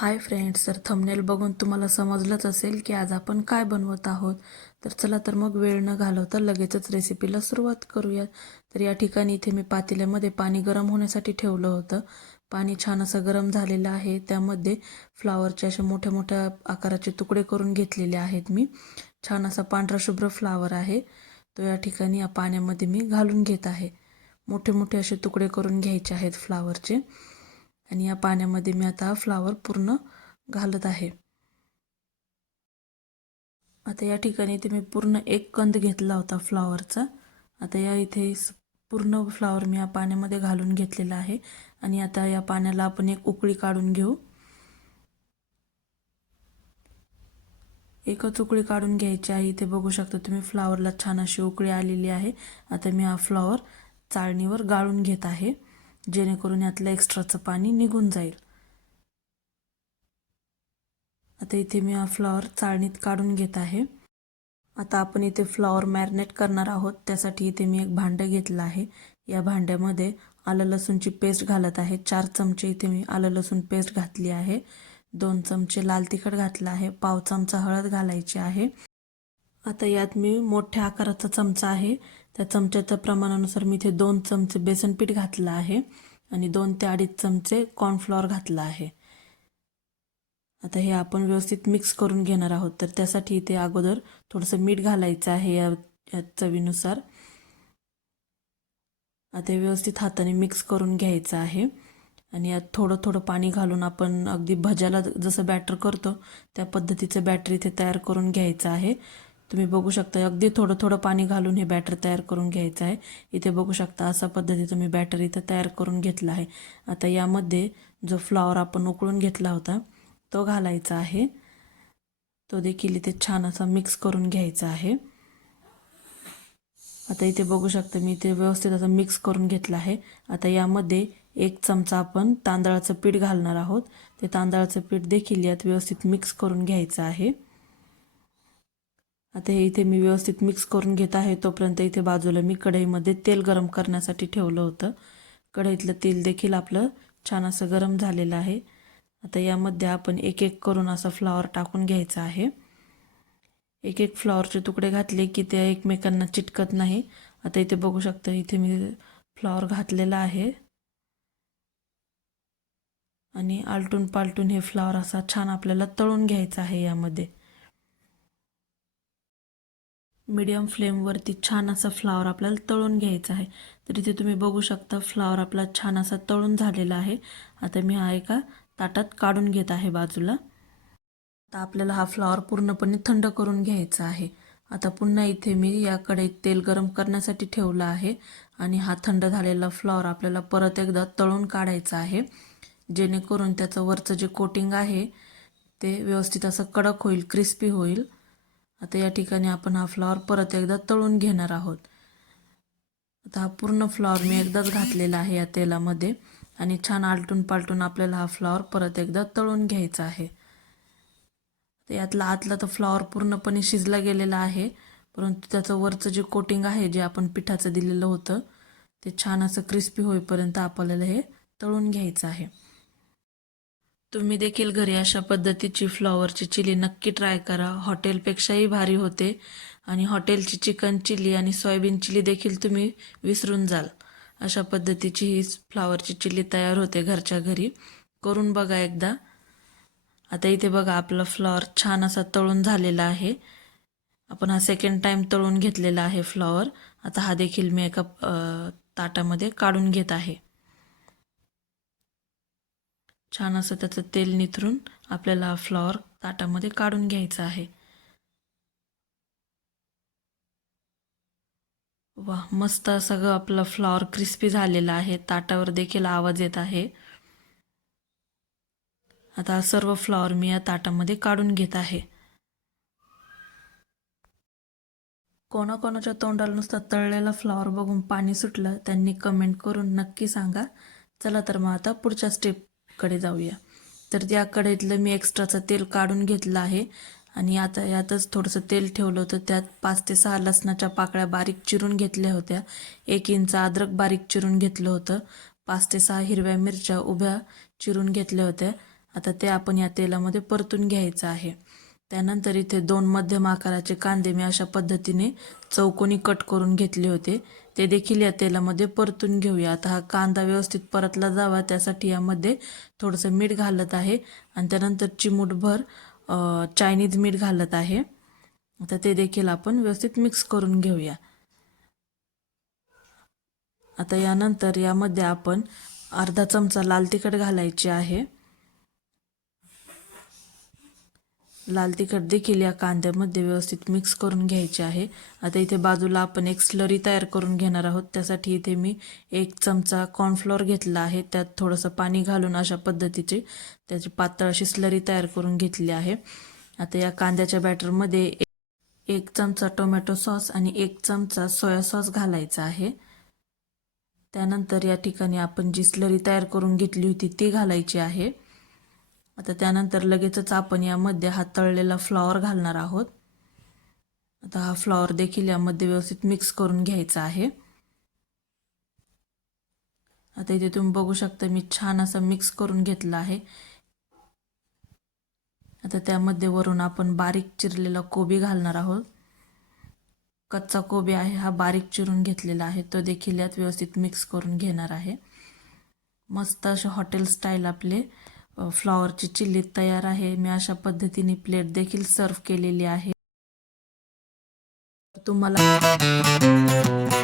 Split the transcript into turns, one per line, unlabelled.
Hi friends तर thumbnail बघून तुम्हाला समजलंच असेल की आज आपण काय बनवत आहोत. तर चला तर मग वेळ न घालवता लगेचच रेसिपीला सुरुवात करूया तर या ठिकाणी इथे मी पातेल्यामध्ये पाणी गरम होण्यासाठी ठेवलं होतं. पाणी छान असं गरम झालेलं आहे. त्यामध्ये फ्लावरचे असे मोठ्या मोठ्या आकाराचे तुकडे करून घेतलेले आहेत मी. छान असा पांढरा शुभ्र फ्लावर आहे. तो या ठिकाणी या पाण्यामध्ये मी घालून घेत आहे. मोठे मोठे असे तुकडे करून घ्यायचे आहेत फ्लावरचे आणि या पाण्यामध्ये मी आता हा फ्लावर पूर्ण घालत आहे. आता या ठिकाणी इथे मी पूर्ण एक कंद घेतला होता फ्लावरचा आता या इथे पूर्ण फ्लावर मी या पाण्यामध्ये घालून घेतलेला आहे. आणि आता या पाण्याला आपण एक उकळी काढून घेऊ. एकच उकळी काढून घ्यायची आहे. इथे बघू शकता तुम्ही फ्लावरला छान अशी उकळी आलेली आहे. आता मी हा फ्लावर चाळणीवर गाळून घेत आहे. जेणेकरून यातलं एक्स्ट्राचं पाणी निघून जाईल. आता इथे मी हा फ्लॉवर चाळणीत काढून घेत आहे. आता आपण इथे फ्लॉवर मॅरिनेट करणार आहोत. त्यासाठी इथे मी एक भांडं घेतलं आहे. या भांड्यामध्ये आलं लसूणची पेस्ट घालत आहे. चार चमचे इथे मी आलं लसूण पेस्ट घातली आहे. दोन चमचे लाल तिखट घातलं आहे. पाव चमचा हळद घालायची आहे. आता यात मी मोठ्या आकाराचा चमचा आहे. त्या चमच्याच्या प्रमाणानुसार मी इथे दोन चमचे बेसन पीठ घातलं आहे आणि दोन ते अडीच चमचे कॉर्नफ्लॉवर घातलं आहे. आता हे आपण व्यवस्थित मिक्स करून घेणार आहोत. तर त्यासाठी इथे अगोदर थोडंसं मीठ घालायचं आहे या चवीनुसार. आता हे व्यवस्थित हाताने मिक्स करून घ्यायचं आहे. आणि यात थोडं थोडं पाणी घालून आपण अगदी भज्याला जसं बॅटर करतो त्या पद्धतीचं बॅटर इथे तयार करून घ्यायचं आहे. तुम्ही बघू शकता अगदी थोडं थोडं पाणी घालून हे बॅटर तयार करून घ्यायचं आहे. इथे बघू शकता असा पद्धती मी बॅटर इथं तयार करून घेतला आहे. आता यामध्ये जो फ्लॉवर आपण उकळून घेतला होता तो घालायचा आहे. तो देखील इथे छान असा मिक्स करून घ्यायचा आहे. आता इथे बघू शकता मी इथे व्यवस्थित असं मिक्स करून घेतलं आहे. आता यामध्ये एक चमचा आपण तांदळाचं पीठ घालणार आहोत. ते तांदळाचं पीठ देखील यात व्यवस्थित मिक्स करून घ्यायचं आहे. आता हे इथे मी व्यवस्थित मिक्स करून घेत आहे. तोपर्यंत इथे बाजूला मी कढईमध्ये तेल गरम करण्यासाठी ठेवलं होतं. कढईतलं तेल देखील आपलं छान असं गरम झालेलं आहे. आता यामध्ये आपण एक एक करून असं फ्लॉवर टाकून घ्यायचं आहे. एक एक फ्लॉवरचे तुकडे घातले की ते एकमेकांना चिटकत नाही. आता इथे बघू शकता इथे मी फ्लॉवर घातलेला आहे. आणि आलटून पालटून हे फ्लॉवर असा छान आपल्याला तळून घ्यायचा आहे यामध्ये. मीडियम फ्लेमवरती छान असा फ्लावर आपल्याला तळून घ्यायचा आहे. तर इथे तुम्ही बघू शकता फ्लावर आपला छान असा तळून झालेला आहे. आता मी हा एका ताटात काढून घेत आहे बाजूला. आता आपल्याला हा फ्लावर पूर्णपणे थंड करून घ्यायचा आहे. आता पुन्हा इथे मी याकडे तेल गरम करण्यासाठी ठेवलं आहे आणि हा थंड झालेला फ्लॉवर आपल्याला परत एकदा तळून काढायचा आहे. जेणेकरून त्याचं वरचं जे कोटिंग आहे ते व्यवस्थित असं कडक होईल क्रिस्पी होईल. आता या ठिकाणी आपण हा फ्लॉवर परत एकदा तळून घेणार आहोत. आता हा पूर्ण फ्लॉवर मी एकदाच घातलेला आहे या तेलामध्ये आणि छान आलटून पालटून आपल्याला हा फ्लॉवर परत एकदा तळून घ्यायचा आहे. यातला आतला तर फ्लॉवर पूर्णपणे शिजला गेलेला आहे परंतु त्याचं वरचं जे कोटिंग आहे जे आपण पिठाचं दिलेलं होतं ते छान असं क्रिस्पी होईपर्यंत आपल्याला हे तळून घ्यायचं आहे. तुम्ही देखील घरी अशा पद्धतीची फ्लॉवरची चिली नक्की ट्राय करा. हॉटेलपेक्षाही भारी होते. आणि हॉटेलची चिकन चिली आणि सोयाबीन चिली देखील तुम्ही विसरून जाल. अशा पद्धतीची ही फ्लावरची चिली तयार होते घरच्या घरी. करून बघा एकदा. आता इथे बघा आपला फ्लॉवर छान असा तळून झालेला आहे. आपण हा सेकंड टाईम तळून घेतलेला आहे फ्लॉवर आता हा देखील मी एका ताटामध्ये काढून घेत आहे. छान असं त्याचं तेल निथरून आपल्याला हा फ्लॉवर ताटामध्ये काढून घ्यायचा आहे. वा मस्त सगळं आपलं फ्लॉवर क्रिस्पी झालेला आहे. ताटावर देखील आवाज येत आहे. आता सर्व फ्लॉवर मी या ताटामध्ये काढून घेत आहे. कोणाकोणाच्या तोंडाला नुसतं तळलेला फ्लॉवर बघून पाणी सुटलं त्यांनी कमेंट करून नक्की सांगा. चला तर मग आता पुढच्या स्टेप कडे जाऊया. तर त्या कढईतलं मी एक्स्ट्राचं तेल काढून घेतलं आहे. आणि आता यातच थोडंसं तेल ठेवलं होतं. त्यात पाच ते सहा लसणाच्या पाकळ्या बारीक चिरून घेतल्या होत्या. एक इंच अद्रक बारीक चिरून घेतलं होतं. पाच ते सहा हिरव्या मिरच्या उभ्या चिरून घेतल्या होत्या. आता ते आपण या तेलामध्ये परतून घ्यायचं आहे. त्यानंतर इथे दोन मध्यम आकाराचे कांदे मी अशा पद्धतीने चौकोनी कट करून घेतले होते. ते देखील या तेलामध्ये परतून घेऊया. आता हा कांदा व्यवस्थित परतला जावा. त्यासाठी यामध्ये थोडंसं मीठ घालत आहे आणि त्यानंतर चिमूटभर चायनीज मीठ घालत आहे. आता ते देखील आपण व्यवस्थित मिक्स करून घेऊया. आता यानंतर यामध्ये आपण अर्धा चमचा लाल तिखट घालायचे आहे. लाल तिखट देखील या कांद्यामध्ये व्यवस्थित मिक्स करून घ्यायचे आहे. आता इथे बाजूला आपण एक स्लरी तयार करून घेणार आहोत. त्यासाठी इथे मी एक चमचा कॉर्नफ्लोअर घेतला आहे. त्यात थोडंसं पाणी घालून अशा पद्धतीचे त्याची पातळ अशी स्लरी तयार करून घेतली आहे. आता या कांद्याच्या बॅटरमध्ये एक- एक चमचा टोमॅटो सॉस आणि एक चमचा सोया सॉस घालायचा आहे. त्यानंतर या ठिकाणी आपण जी स्लरी तयार करून घेतली होती ती घालायची आहे. आता त्यानंतर लगेचच आपण यामध्ये हा तळलेला फ्लॉवर घालणार आहोत. आता हा फ्लॉवर देखील यामध्ये व्यवस्थित मिक्स करून घ्यायचा आहे. आता इथे तुम्ही बघू शकता मी छान असा मिक्स करून घेतला आहे. आता त्यामध्ये वरून आपण बारीक चिरलेला कोबी घालणार आहोत. कच्चा कोबी आहे हा बारीक चिरून घेतलेला आहे. तो देखील यात व्यवस्थित मिक्स करून घेणार आहे. मस्त असे हॉटेल स्टाईल आपले. फ्लॉवरची चिल्ली तयार आहे. मी अशा पद्धतीने प्लेट देखील सर्व केलेली आहे. तुम्हाला